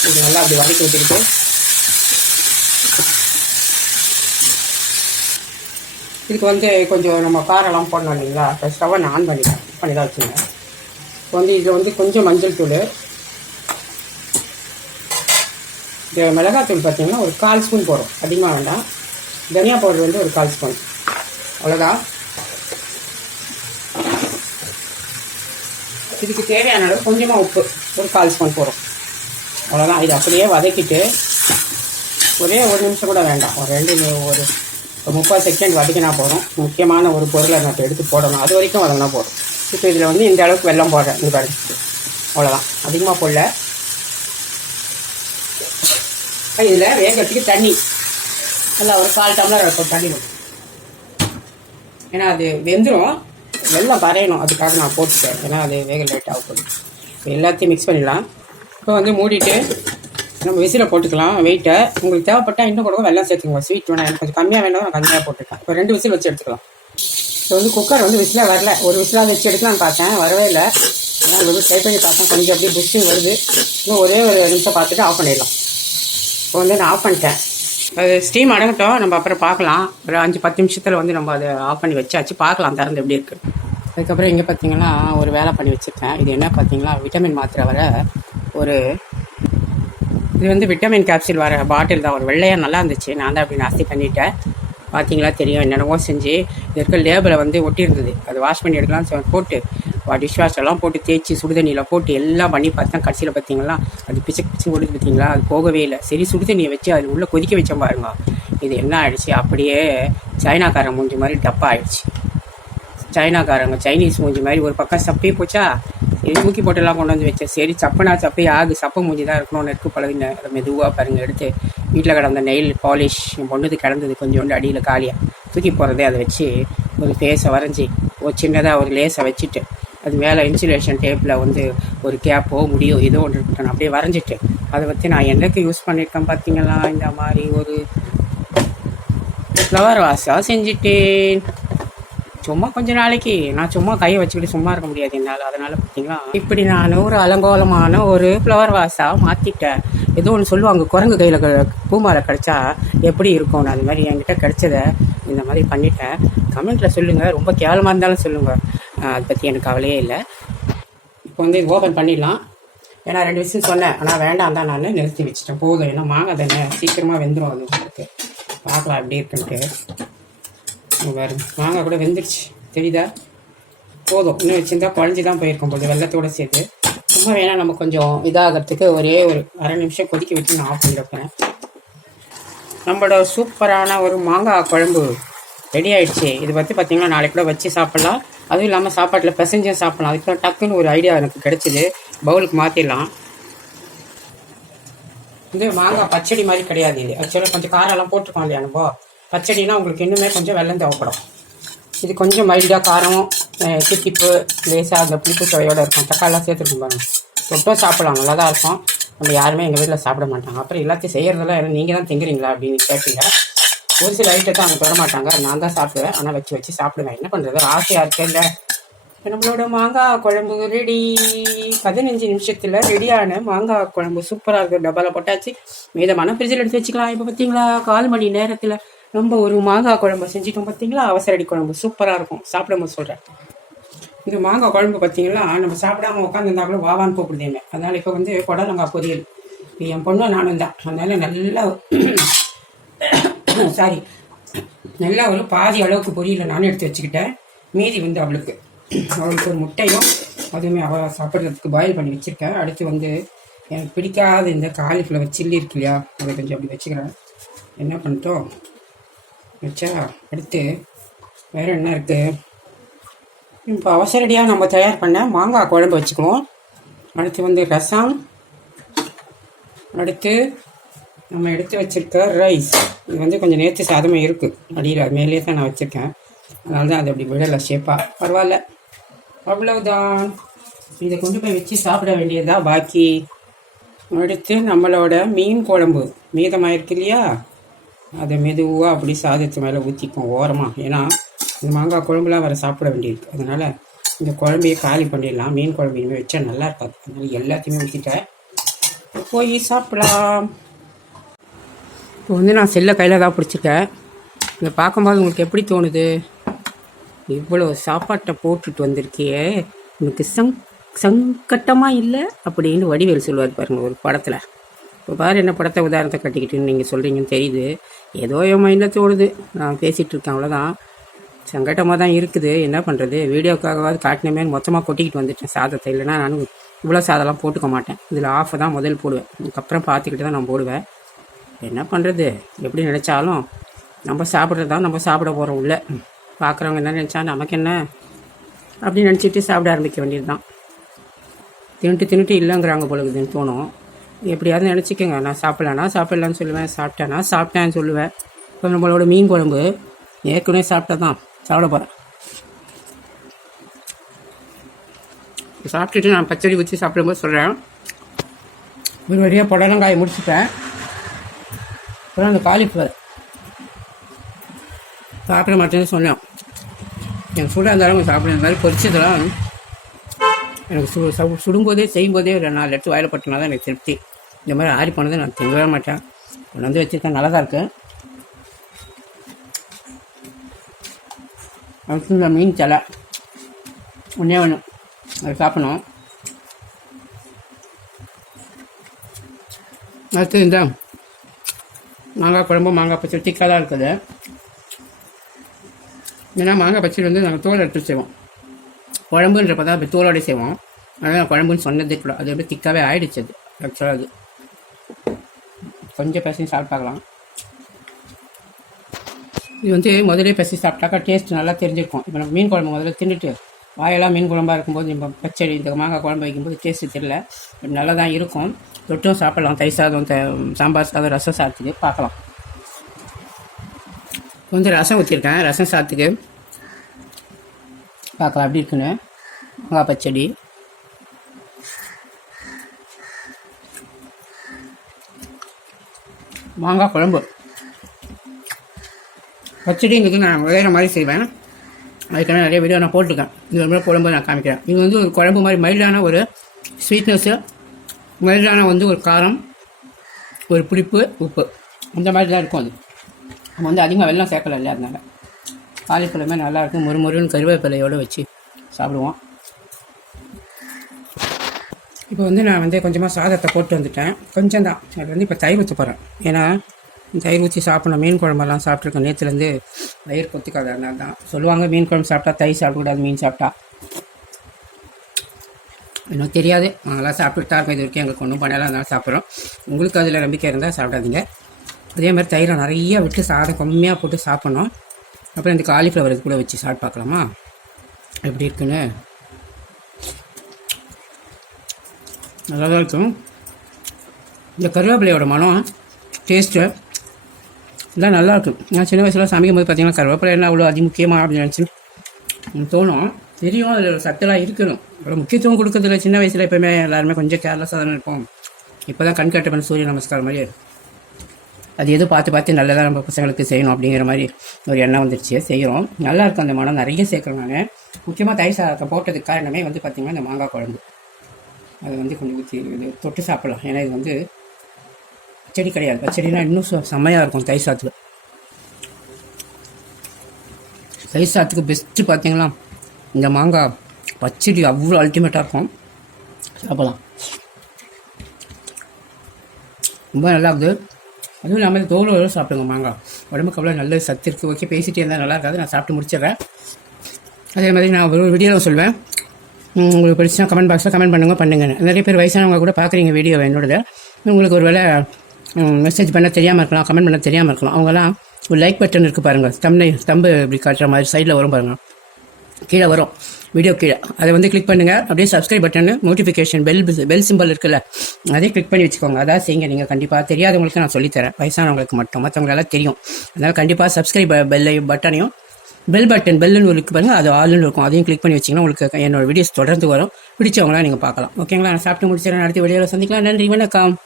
இது நல்லா அப்படி வதக்கி விட்டுருக்கு இதுக்கு வந்து கொஞ்சம் நம்ம காரெல்லாம் போடணும் இல்லைங்களா? இப்போ ஸ்டவ்வை நான் ஆன் பண்ணி பண்ணி தான் வச்சுருந்தேன் இப்போ வந்து இதில் வந்து கொஞ்சம் மஞ்சள் தூள். இந்த மிளகாத்தூள் பார்த்தீங்கன்னா ஒரு கால் ஸ்பூன் போடும் அதிகமாக வேண்டாம். தனியா பவுடர் வந்து ஒரு கால் ஸ்பூன். அவ்வளோதான் இதுக்கு தேவையான அளவு கொஞ்சமாக உப்பு ஒரு கால் ஸ்பூன் போடும் அவ்வளோதான் இது அப்படியே வதக்கிட்டு ஒரே ஒரு நிமிஷம் கூட வேண்டாம். ஒரு ரெண்டு ஒரு ஒரு முப்பது செகண்ட் வதக்கினா போதும். முக்கியமான ஒரு பொருளை நம்ம எடுத்து போடணும். அது வரைக்கும் வதங்கினா போதும். இப்போ இதில் வந்து இந்த அளவுக்கு வெள்ளம் போடுறேன். இந்த பாருங்க. அவ்வளோதான் அதிகமாக போடல. இதில் வேகத்துக்கு தண்ணி. நல்லா ஒரு கால் டம்ளர் இருக்கும் தண்ணி ஏன்னா அது வெந்துடும் வெள்ளம் வரையணும் அதுக்காக நான் போட்டுட்டேன். ஏன்னா அது வேக லேட் ஆகும் எல்லாத்தையும் மிக்ஸ் பண்ணிடலாம். இப்போ வந்து மூடிட்டு நம்ம விசில போட்டுக்கலாம். வெயிட்டை உங்களுக்கு தேவைப்பட்டா இன்னும் கூட வெள்ளம் சேர்த்துக்கோங்க. ஸ்வீட் வேணாம் எனக்கு கொஞ்சம் கம்மியாக வேணும் நான் கம்மியாக போட்டுருக்கேன் இப்போ ரெண்டு விசில் வச்சு எடுத்துக்கலாம். இப்போ வந்து குக்கர் வந்து விசிலாக வரல. ஒரு விசிலாக வச்சு எடுக்கலாம்னு பார்த்தேன். வரவே இல்லை. ஆனால் வந்து ட்ரை பண்ணி பார்த்தேன். கொஞ்சம் அப்படியே புஷ்ஷிங் வருது. இன்னும் ஒரே ஒரு நிமிஷம் பார்த்துட்டு ஆஃப் பண்ணிடலாம். இப்போ வந்து நான் ஆஃப் பண்ணிட்டேன். அது ஸ்டீம் அடங்கட்டும் நம்ம அப்புறம் பார்க்கலாம். ஒரு அஞ்சு பத்து நிமிஷத்தில் வந்து நம்ம அதை ஆஃப் பண்ணி வச்சாச்சு. பார்க்கலாம் திறந்து எப்படி இருக்கு. அதுக்கப்புறம் இங்கே பார்த்தீங்கன்னா ஒரு வேலை பண்ணி வச்சுருக்கேன். இது என்ன பார்த்தீங்களா விட்டமின் மாத்திரை வர ஒரு இது வந்து விட்டமின் கேப்சூல் வர பாட்டில் தான். ஒரு வெள்ளையாக நல்லா இருந்துச்சு. நான் தான் அப்படி நாஸ்தி பண்ணிட்டேன். பார்த்தீங்களா தெரியும் என்னென்னவோ செஞ்சு இது இருக்க லேபிளை வந்து ஒட்டியிருந்தது. அது வாஷ் பண்ணி எடுக்கலாம்னு போட்டு டிஷ் வாஷ் எல்லாம் போட்டு தேய்ச்சி சுடுதண்ணியில் போட்டு எல்லாம் பண்ணி பார்த்தேன் கடைசியில் பார்த்தீங்களா? அது பிச்சு பிச்சு ஓடுது பார்த்தீங்களா? அது போகவே இல்லை. சரி சுடுதண்ணியை வச்சு அது உள்ளே கொதிக்க வச்சேன் பாருங்க. இது என்ன ஆயிடுச்சு? அப்படியே சைனாக்காரன் மூஞ்சி மாதிரி டப்பா ஆயிடுச்சு. சைனாக்காரங்க சைனீஸ் மூஞ்சி மாதிரி ஒரு பக்கம் சப்பே போச்சா? சரி தூக்கி போட்டெல்லாம் கொண்டு வந்து வச்சேன். சரி சப்பனா சப்பே ஆகு. சப்ப மூஞ்சி தான் இருக்கணும்னு இருக்கு பழகின மெதுவாக பாருங்க எடுத்து வீட்டில் கிடந்த நெயில் பாலிஷ் என் பொண்ணுது கிடந்தது கொஞ்சோண்டு அடியில் காலியாக தூக்கி போகிறதே அதை வச்சு ஒரு ஃபேஸை வரைஞ்சி ஒரு சின்னதாக ஒரு லேஸை வச்சுட்டு அது மேலே இன்சுலேஷன் டேப்பில் வந்து ஒரு கேப்போ முடியோ ஏதோ ஒன்று இருக்கட்டும். அப்படியே வரைஞ்சிட்டு. அதை பற்றி நான் என்னக்கு யூஸ் பண்ணியிருக்கேன் பார்த்தீங்களா? இந்த மாதிரி ஒரு ஃப்ளவர் வாஷாக செஞ்சுட்டேன். சும்மா கொஞ்ச நாளைக்கு. நான் சும்மா கையை வச்சுக்கிட்டு சும்மா இருக்க முடியாது என்னால். அதனால் பார்த்தீங்களா? இப்படி நான் ஒரு அலங்கோலமான ஒரு ஃப்ளவர் வாஷாக மாற்றிட்டேன் ஏதோ ஒன்று சொல்லுவாங்க குரங்கு கையில் பூமாலை கிடச்சா எப்படி இருக்கும்? நான் அது மாதிரி என்கிட்ட கிடச்சத இந்த மாதிரி பண்ணிட்டேன். கமெண்ட்டில் சொல்லுங்கள் ரொம்ப கேவலமாக இருந்தாலும் சொல்லுங்கள் அதை பற்றி எனக்கு கவலையே இல்லை. இப்போ வந்து ஓபன் ஓப்பன் பண்ணிடலாம். ஏன்னா ரெண்டு விஷயம் சொன்னேன். ஆனால் வேண்டாம் தான் நான். நிறுத்தி வச்சுட்டேன். போதும். ஏன்னா மாங்காய் தானே. சீக்கிரமாக வெந்துடும் அது உங்களுக்கு. பார்க்கலாம் எப்படி இருக்குன்ட்டு. வேறு மாங்காய் கூட வெந்துருச்சு. தெரியுதா? போதும். இன்னும் வச்சுருந்தா குழஞ்சி தான் போயிருக்கும் போது வெள்ளத்தோடு சேர்த்து. நம்ம வேணால் நம்ம கொஞ்சம் இதாகிறதுக்கு ஒரே ஒரு அரை நிமிஷம் கொதிக்க விட்டு நான் ஆஃப் பண்ணிருப்பேன் நம்மளோட சூப்பரான ஒரு மாங்காய் குழம்பு ரெடி ஆயிடுச்சு. இது பற்றி பார்த்தீங்கன்னா நாளைக்கு கூட வச்சு சாப்பிட்லாம். அதுவும் இல்லாமல் சாப்பாட்டில் பிசைஞ்சும் சாப்பிட்லாம். அதுக்கு டக்குன்னு ஒரு ஐடியா எனக்கு கிடச்சிது. பவுலுக்கு மாற்றிடலாம் இது மாங்காய் பச்சடி மாதிரி கிடையாது இது. ஆக்சுவலாக கொஞ்சம் காரெல்லாம் போட்டுருக்கோம் இல்லையா நம்ம? பச்சடினா உங்களுக்கு இன்னுமே கொஞ்சம் வெள்ளம் தேவைப்படும். இது கொஞ்சம் மைல்டாக காரம் தித்திப்பு லேசாக அந்த புளிப்பு சுவையோடு இருக்கும். தக்காளிலாம் சேர்த்துருக்கும் பாருங்கள் தொட்டும் சாப்பிடலாம் நல்லா தான் இருக்கும். நம்ம யாருமே எங்கள் வீட்டில் சாப்பிட மாட்டாங்க. அப்புறம் எல்லாத்தையும் செய்கிறதெல்லாம் நீங்கள் தான் திங்குறீங்களா அப்படின்னு கேட்டீங்க. ஒரு சில ஐட்டத்தை அவங்க தொட மாட்டாங்க. நான் தான் சாப்பிடுவேன். ஆனால் வச்சு வச்சு சாப்பிடுவேன். என்ன பண்ணுறது ஆசையாக இருக்கு இல்லை? நம்மளோட மாங்காய் குழம்பு ரெடி பதினஞ்சு நிமிஷத்தில் ரெடியான மாங்காய் குழம்பு சூப்பராக இருக்கும் டப்பாவில் போட்டாச்சு. மீதமான ஃப்ரிட்ஜில் எடுத்து வச்சுக்கலாம். இப்போ பார்த்தீங்களா கால் மணி நேரத்தில் நம்ம ஒரு மாங்காய் குழம்பு செஞ்சுட்டோம் பார்த்தீங்களா அவசரடி குழம்பு. சூப்பராக இருக்கும். சாப்பிடும்போது சொல்கிறேன் இந்த மாங்காய் குழம்பு பார்த்தீங்களா நம்ம சாப்பிடாம உட்காந்துருந்தா கூட வாவான்னு கூப்பிடுதேங்க அதனால் இப்போ வந்து புடலங்காய் பொரியல். என் பொண்ணும் நானும் தான். அதனால் நல்லா சாரி நல்லா ஒரு பாதி அளவுக்கு பொரியலை நானும் எடுத்து வச்சுக்கிட்டேன். மீதி வந்து அவளுக்கு. அவளுக்கு ஒரு முட்டையும் அதுவுமே அவள் சாப்பிட்றதுக்கு பாயில் பண்ணி வச்சுருக்கேன். அடுத்து வந்து எனக்கு பிடிக்காத இந்த காலிஃப்ளவர் சில்லி இருக்கு இல்லையா? அதை கொஞ்சம் அப்படி வச்சுக்கிறேன். என்ன பண்ணிட்டோம்? வச்சா அடுத்து வேறு என்ன இருக்குது இப்போ அவசரடியாக நம்ம தயார் பண்ண மாங்காய் குழம்பு வச்சுக்குவோம். அடுத்து வந்து ரசம். அடுத்து நம்ம எடுத்து வச்சுருக்க ரைஸ் இது வந்து கொஞ்சம் நேற்று சாதமாக இருக்குது அடியில் அது தான் நான் வச்சுருக்கேன். அதனால தான் அது அப்படி விடலை ஷேப்பாக பரவாயில்ல. அவ்வளவுதான். இதை கொண்டு போய் வச்சு சாப்பிட வேண்டியதா பாக்கி. அடுத்து நம்மளோட மீன் குழம்பு. மீதமாக இருக்கு இல்லையா? அதை மெதுவாக அப்படி சாதத்து மேலே ஊற்றிப்போம் ஓரமாக ஏன்னா இந்த மாங்காய் குழம்புலாம் வர சாப்பிட வேண்டியிருக்கு. அதனால் இந்த குழம்பையே காலி பண்ணிடலாம். மீன் குழம்பு இனிமேல் வச்சா நல்லா இருக்காது. அதனால் எல்லாத்தையுமே ஊற்றிட்டேன் போய் சாப்பிடலாம். இப்போ வந்து நான் செல்லை கையில் தான் பிடிச்சிருக்கேன். இதை பார்க்கும்போது உங்களுக்கு எப்படி தோணுது? இவ்வளோ சாப்பாட்டை போட்டுட்டு வந்திருக்கியே. உனக்கு சங் சங்கட்டமாக இல்லை? அப்படின்னு வடிவேல் சொல்லுவார் பாருங்கள் ஒரு படத்தில். இப்போ பாரு என்ன படத்தை உதாரணத்தை கட்டிக்கிட்டுன்னு நீங்கள் சொல்கிறீங்கன்னு தெரியுது. ஏதோ என் மைண்டில் தோடுது நான் பேசிகிட்டு இருக்கேன் அவ்வளோதான் சங்கட்டமாக தான் இருக்குது. என்ன பண்ணுறது வீடியோக்காகவாது காட்டினமே மொத்தமாக கொட்டிக்கிட்டு வந்துட்டேன். சாதத்தை இல்லைனா நான் இவ்வளோ சாதம்லாம் போட்டுக்க மாட்டேன். இதில் ஆஃப் தான் முதல் போடுவேன். அதுக்கப்புறம் பார்த்துக்கிட்டு தான் நான் போடுவேன். என்ன பண்ணுறது எப்படி நினச்சாலும் நம்ம சாப்பிட்றது தான் நம்ம சாப்பிட போகிறோம் உள்ள. பார்க்குறவங்க என்ன நினச்சா நமக்கு என்ன? அப்படின்னு நினச்சிட்டு சாப்பிட ஆரம்பிக்க வேண்டியது தான் தின்ட்டு தின்னுட்டு இல்லைங்கிறாங்க பொழுதுன்னு தோணும். எப்படியாவது நினச்சிக்கோங்க. நான் சாப்பிட்லனா சாப்பிட்லான்னு சொல்லுவேன் சாப்பிட்டேன்னா சாப்பிட்டேன்னு சொல்லுவேன். இப்போ நம்மளோட மீன் குழம்பு ஏற்கனவே சாப்பிட்டா தான் சாப்பிட போகிறேன் சாப்பிட்டுட்டு நான் பச்சடி ஊற்றி சாப்பிடும்போது சொல்கிறேன் ஒரு வழியாக புடலங்காயை முடிச்சுப்பேன் அப்புறம் அந்த காலிஃப்ளவர். சாப்பிட மாட்டேன்னு சொன்னேன். எனக்கு சூடாக இருந்தாலும் கொஞ்சம் சாப்பிட இந்த மாதிரி பொரிச்சதெல்லாம் எனக்கு சு சு- சுடும்போதே செய்யும்போதே ஒரு நாலு எடுத்து வாயில் பட்டினா தான் எனக்கு திருப்தி. இந்த மாதிரி ஆறி போனதை நான் திங்கவே மாட்டேன். கொண்டு வந்து வச்சுருக்கேன் நல்லா தான் இருக்குது அடுத்து இந்த மீன் தலை ஒன்றே ஒன்று அது சாப்பிடணும். அடுத்து இந்த மாங்காய் குழம்பு மாங்காய் பச்சடி திக்காக தான் இருக்குது. ஏன்னா மாங்காய் பச்சடி வந்து நாங்கள் தோல் எடுத்து செய்வோம். குழம்புன்றப்ப தான் இப்போ தோலோட செய்வோம். அதனால் குழம்புன்னு சொன்னதே கூட. அது எப்படி திக்காகவே ஆயிடுச்சு அது. ஆக்சுவலாக அது. கொஞ்சம் பேசி சாப்பிட்டு பார்க்கலாம் இது வந்து முதலே பசி சாப்பிட்டாக்கா டேஸ்ட் நல்லா தெரிஞ்சிருக்கும். இப்போ நம்ம மீன் குழம்பு முதல்ல தின்னுட்டு வாயெல்லாம் மீன் குழம்பா இருக்கும்போது நம்ம பச்சடி இந்த மாங்காய் குழம்பு வைக்கும்போது டேஸ்ட்டு தெரியல. நல்லா தான் இருக்கும். தொட்டும் சாப்பிடலாம். தயிர் சாதம் த சாம்பார் சாதம் ரசம் சாத்துக்கு பார்க்கலாம். கொஞ்சம் ரசம் ஊற்றிருக்கேன் ரசம் சாத்துக்கு பார்க்கலாம். எப்படி இருக்குன்னு? மாங்காய் பச்சடி. மாங்காய் குழம்பு. பச்சடிங்கிறது நான் வேறு மாதிரி செய்வேன். அதுக்கான நிறைய வீடியோ நான் போட்டிருக்கேன். இது மாதிரி குழம்பு நான் காமிக்கிறேன். இது வந்து ஒரு குழம்பு மாதிரி மைல்டான ஒரு ஸ்வீட்னஸ்ஸு மைல்டான வந்து ஒரு காரம் ஒரு புளிப்பு உப்பு. அந்த மாதிரி தான் இருக்கும் அது. நம்ம வந்து அதிகமாக வெள்ளம் சேர்க்கல இல்லையா அதனால. காலிஃப்ளவருமே நல்லாயிருக்கும் மொறு மொறுன்னு கருவேப்பிலையோடு வச்சு சாப்பிடுவோம். இப்போ வந்து நான் வந்து கொஞ்சமாக சாதத்தை போட்டு வந்துட்டேன். கொஞ்சம் தான். அது வந்து இப்போ தயிர் ஊற்ற போகிறேன் ஏன்னா தயிர் ஊற்றி சாப்பிடணும். மீன் குழம்பெல்லாம் சாப்பிட்ருக்கேன் நேற்றுலேருந்து தயிர் கொத்துக்காது. அதனால தான். சொல்லுவாங்க மீன் குழம்பு சாப்பிட்டா தயிர் சாப்பிடக்கூடாது மீன் சாப்பிட்டா. இன்னும் தெரியாது. நாங்களாம் சாப்பிட்டு தான் இருக்கோம். இது வரைக்கும் எங்களுக்கு ஒன்றும் பண்ணலாம் அதனால சாப்பிட்றோம். உங்களுக்கு அதில் நம்பிக்கை இருந்தால் சாப்பிடாதீங்க. அதே மாதிரி தயிரை நிறையா விட்டு சாதம் கம்மியாக போட்டு சாப்பிட்ணும். அப்புறம் இந்த காலிஃப்ளவர் இது கூட வச்சு சாப்பிட்டு பார்க்கலாமா? எப்படி இருக்குன்னு? நல்லா தான் இருக்கும். இந்த கருவேப்பிலையோட மனம் டேஸ்ட்டு இதெல்லாம் நல்லாயிருக்கும் நான் சின்ன வயசில் சமைக்கும் போது பார்த்தீங்கன்னா கருவேப்பிலை என்ன அவ்வளோ அதிமுக்கியமாக அப்படின்னு நினச்சி தோணும். தெரியும் அதில் சத்தெல்லாம் இருக்கணும். அவ்வளோ முக்கியத்துவம் கொடுக்கறதுல சின்ன வயசில் எப்போயுமே எல்லாருமே கொஞ்சம் கேர்லெஸ்ஸாக தானே இருப்போம். இப்போ தான் கண் பண்ண சூரிய நமஸ்காரம் மாதிரி. அது எதுவும் பார்த்து பார்த்து நல்லதாக நம்ம பசங்களுக்கு செய்யணும் அப்படிங்கிற மாதிரி ஒரு எண்ணம் வந்துருச்சு. செய்கிறோம் நல்லாயிருக்கும் அந்த மனம் நிறைய சேர்க்குறோம் நான் முக்கியமாக தயிர் சாதத்தை போட்டதுக்கு காரணமே வந்து பார்த்திங்கன்னா இந்த மாங்காய் குழம்பு. அதை வந்து கொஞ்சம் ஊற்றி இது தொட்டு சாப்பிடலாம். ஏன்னா இது வந்து பச்சடி கிடையாது. பச்சடினா இன்னும் செம்மையாக இருக்கும் தயிர் சாத்துக்கு. தயிர் சாத்துக்கு பெஸ்ட்டு பார்த்தீங்களா இந்த மாங்காய் பச்சடி அவ்வளோ அல்டிமேட்டாக இருக்கும். சாப்பிடலாம். ரொம்ப நல்லா இருக்குது. அதுவும் இல்லாமல் தோலோட சாப்பிடுங்க மாங்காய். உடம்புக்கு அவ்வளோ நல்ல சத்து இருக்குது ஓகே பேசிகிட்டே இருந்தால் நல்லா இருக்காது. நான் சாப்பிட்டு முடிச்சிடுறேன். அதே மாதிரி நான் ஒரு வீடியோவில் சொல்வேன். உங்களுக்கு பிடிச்சா கமெண்ட் பாக்ஸில் கமெண்ட் பண்ணுங்க பண்ணுங்கள் நிறைய பேர் வயசானவங்க கூட பார்க்குறீங்க வீடியோ என்னோடது. உங்களுக்கு ஒரு வேளை மெசேஜ் பண்ண தெரியாமல் இருக்கலாம் கமெண்ட் பண்ண தெரியாமல் இருக்கலாம். அவங்கலாம் ஒரு லைக் பட்டன் இருக்குது பாருங்கள் தம்பை தம்பு இப்படி காட்டுற மாதிரி சைடில் வரும் பாருங்கள் கீழே வரும். வீடியோ கீழே. அதை வந்து கிளிக் பண்ணுங்கள் அப்படியே subscribe button notification bell bell symbol இருக்குல்ல அதே கிளிக் பண்ணி வச்சுக்கோங்க. அதான் செய்யுங்க. நீங்கள் கண்டிப்பாக தெரியாதவங்களுக்கு நான் சொல்லித்தரேன் வயசானவங்களுக்கு மட்டும். மற்றவங்களெல்லாம் தெரியும். அதனால் கண்டிப்பாக சப்ஸ்கிரைப் பெல்லையும் பட்டனையும் பெல் பட்டன் பெல்லுன்னு ஒரு இருக்கு அது ஆளுன்னு இருக்கும். அதையும் கிளிக் பண்ணி வச்சிங்கன்னா உங்களுக்கு என்னோட வீடியோஸ் தொடர்ந்து வரும். பிடிச்சவங்களாம் நீங்கள் பார்க்கலாம். ஓகேங்களா நான் சாப்பிட்டு முடிச்சிடறேன் அடுத்த வீடியோவில் சந்திக்கலாம். நன்றி. வணக்கம்.